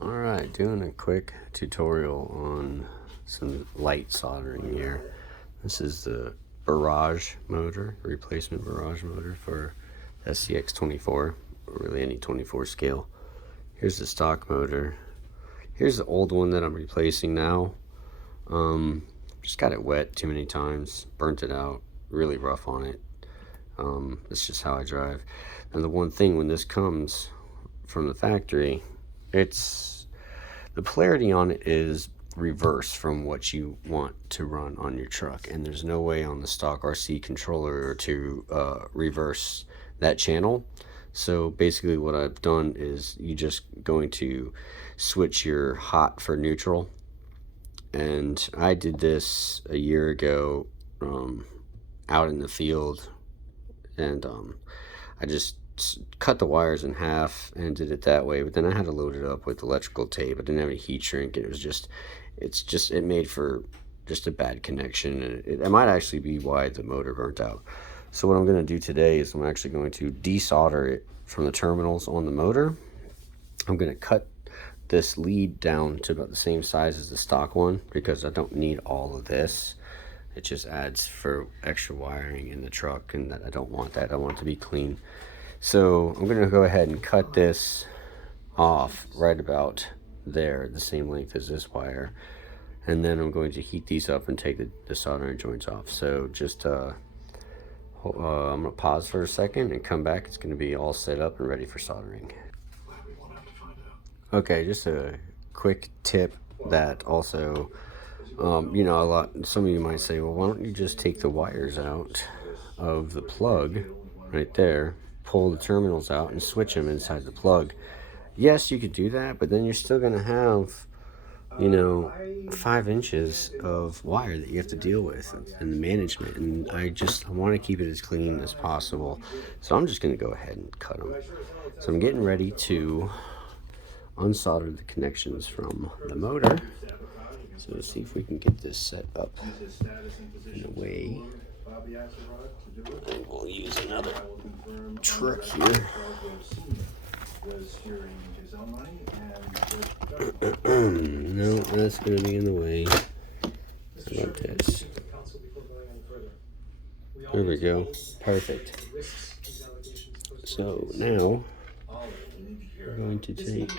Alright, doing a quick tutorial on some light soldering here. This is the barrage motor, replacement barrage motor for SCX24, or really any 24 scale. Here's the stock motor. Here's the old one that I'm replacing now. Just got it wet too many times, burnt it out, really rough on it. That's just how I drive. And the one thing when this comes from the factory, the polarity on it is reverse from what you want to run on your truck, and there's no way on the stock RC controller to reverse that channel. So basically what I've done is you just going to switch your hot for neutral, and I did this a year ago out in the field, and I just cut the wires in half and did it that way, but then I had to load it up with electrical tape. I didn't have any heat shrink. It made for just a bad connection, and it might actually be why the motor burnt out. So what I'm going to do today is I'm actually going to desolder it from the terminals on the motor. I'm going to cut this lead down to about the same size as the stock one because I don't need all of this. It just adds for extra wiring in the truck, and I don't want that. I want it to be clean. So I'm going to go ahead and cut this off right about there, the same length as this wire. And then I'm going to heat these up and take the soldering joints off. So just I'm going to pause for a second and come back. It's going to be all set up and ready for soldering. Okay, just a quick tip that also, some of you might say, well, why don't you just take the wires out of the plug right there, pull the terminals out and switch them inside the plug. Yes, you could do that, but then you're still going to have 5 inches of wire that you have to deal with in the management, and I want to keep it as clean as possible. So I'm just going to go ahead and cut them. So I'm getting ready to unsolder the connections from the motor. So let's see if we can get this set up in a way. And we'll use another truck here. No, that's going to be in the way. How about this? There we go. Perfect. So now we're going to take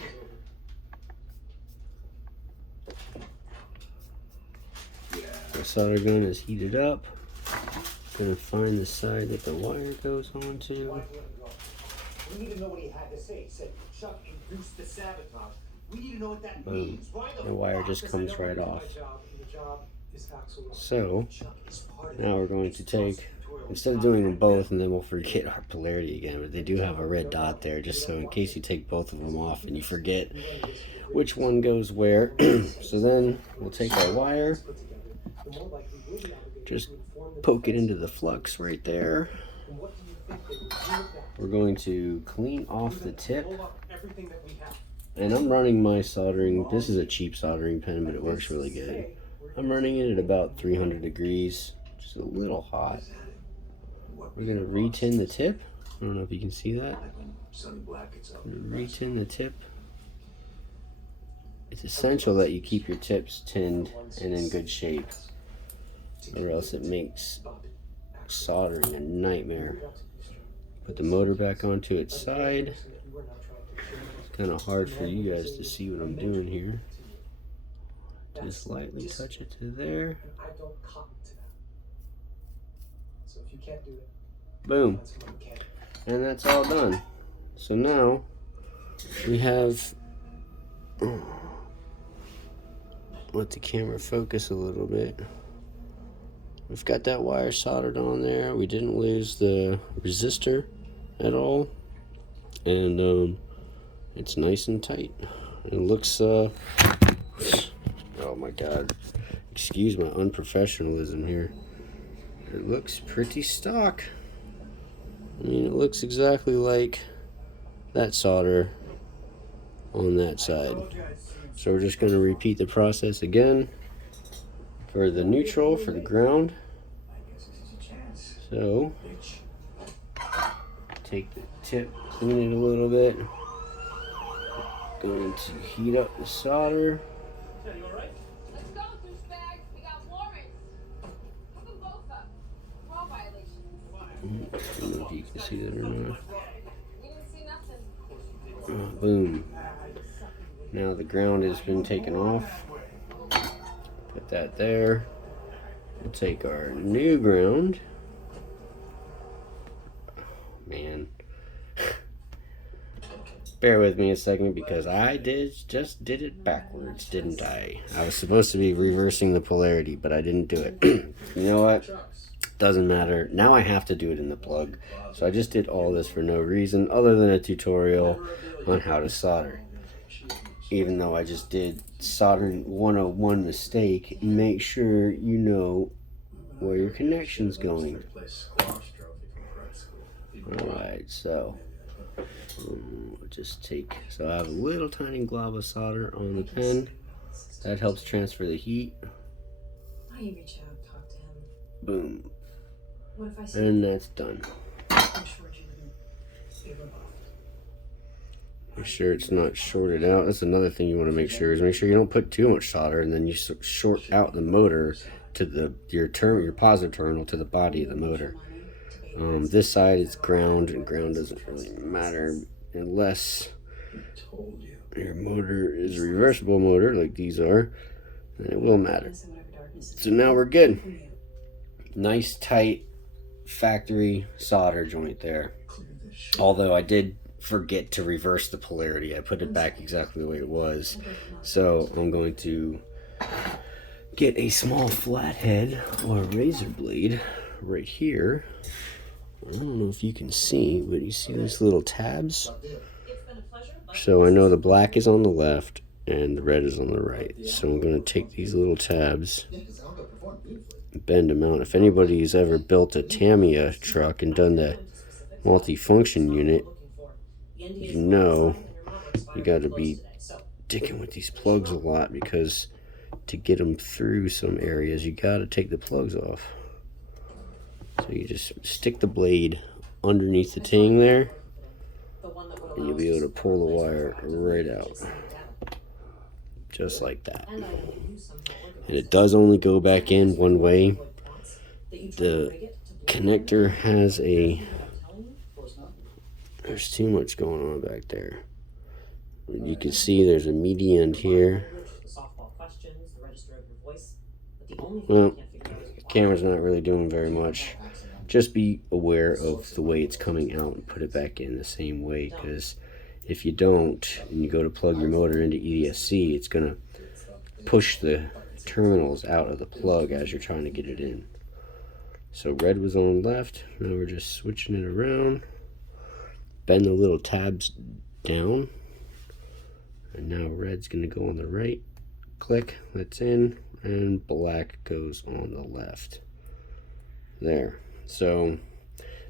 the solder gun is heated up. Gonna find the side that the wire goes onto. We need to know what he had to say. He said Chuck induced the sabotage. We need to know what that means. The wire just comes right off. So now we're going to take, instead of doing them both and then we'll forget our polarity again, but they do have a red dot there just so in case you take both of them off and you forget which one goes where. So then we'll take our wire, just poke it into the flux right there. We're going to clean off the tip, and I'm running my soldering, this is a cheap soldering pen, but it works really good. I'm running it at about 300 degrees, just a little hot. We're going to re-tin the tip. I don't know if you can see that. Re-tin the tip. It's essential that you keep your tips tinned and in good shape, or else it makes soldering a nightmare. Put the motor back onto its side. It's kind of hard for you guys to see what I'm doing here. Just lightly touch it to there. Boom. And that's all done. So now we have, let the camera focus a little bit. We've got that wire soldered on there. We didn't lose the resistor at all, and it's nice and tight. It looks oh my god, excuse my unprofessionalism here. It looks pretty stock. I mean, it looks exactly like that solder on that side. So we're just going to repeat the process again for the neutral, for the ground. So take the tip, clean it a little bit, Going to heat up the solder. Let's go, douchebags. We got warrants. Hook them both up. Law violations. I don't know if you can see that or not. You didn't see nothing. Boom. Now the ground has been taken off. Put that there. We'll take our new ground. Oh, man. Bear with me a second because I just did it backwards, didn't I? I was supposed to be reversing the polarity, but I didn't do it. You know what? Doesn't matter. Now I have to do it in the plug. So I just did all this for no reason other than a tutorial on how to solder. Even though I just did soldering 101 mistake, make sure you know where your connection's going. Alright, so just take, so I have a little tiny glob of solder on the pen. That helps transfer the heat. Why you reach out, talk to him? Boom. What if I say And that's done. I'm sure you wouldn't be rebuffed. Make sure it's not shorted out. That's another thing you want to make sure is make sure you don't put too much solder and then you short out the motor to your positive terminal to the body of the motor. This side is ground, and ground doesn't really matter unless your motor is a reversible motor like these are, then it will matter. So now we're good. Nice tight factory solder joint there. Although I did forget to reverse the polarity. I put it back exactly the way it was. So I'm going to get a small flathead or a razor blade right here. I don't know if you can see, but you see these little tabs? So I know the black is on the left and the red is on the right. So I'm going to take these little tabs, bend them out. If anybody's ever built a Tamiya truck and done the multi-function unit, you know you got to be sticking with these plugs a lot because to get them through some areas, you got to take the plugs off. So you just stick the blade underneath the ting there, and you'll be able to pull the wire right out. Just like that. And it does only go back in one way. The connector has a... There's too much going on back there. You can see there's a meaty end here. Well, the camera's not really doing very much. Just be aware of the way it's coming out and put it back in the same way, because if you don't and you go to plug your motor into ESC, it's going to push the terminals out of the plug as you're trying to get it in. So red was on the left. Now we're just switching it around. Bend the little tabs down. And now red's going to go on the right. Click, that's in. And black goes on the left. There. So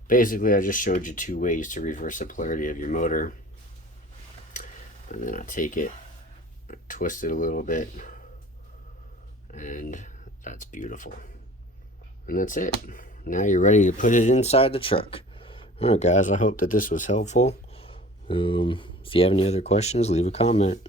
basically I just showed you two ways to reverse the polarity of your motor. And then I take it, twist it a little bit, and that's beautiful. And that's it. Now you're ready to put it inside the truck. Alright guys, I hope that this was helpful. If you have any other questions, leave a comment.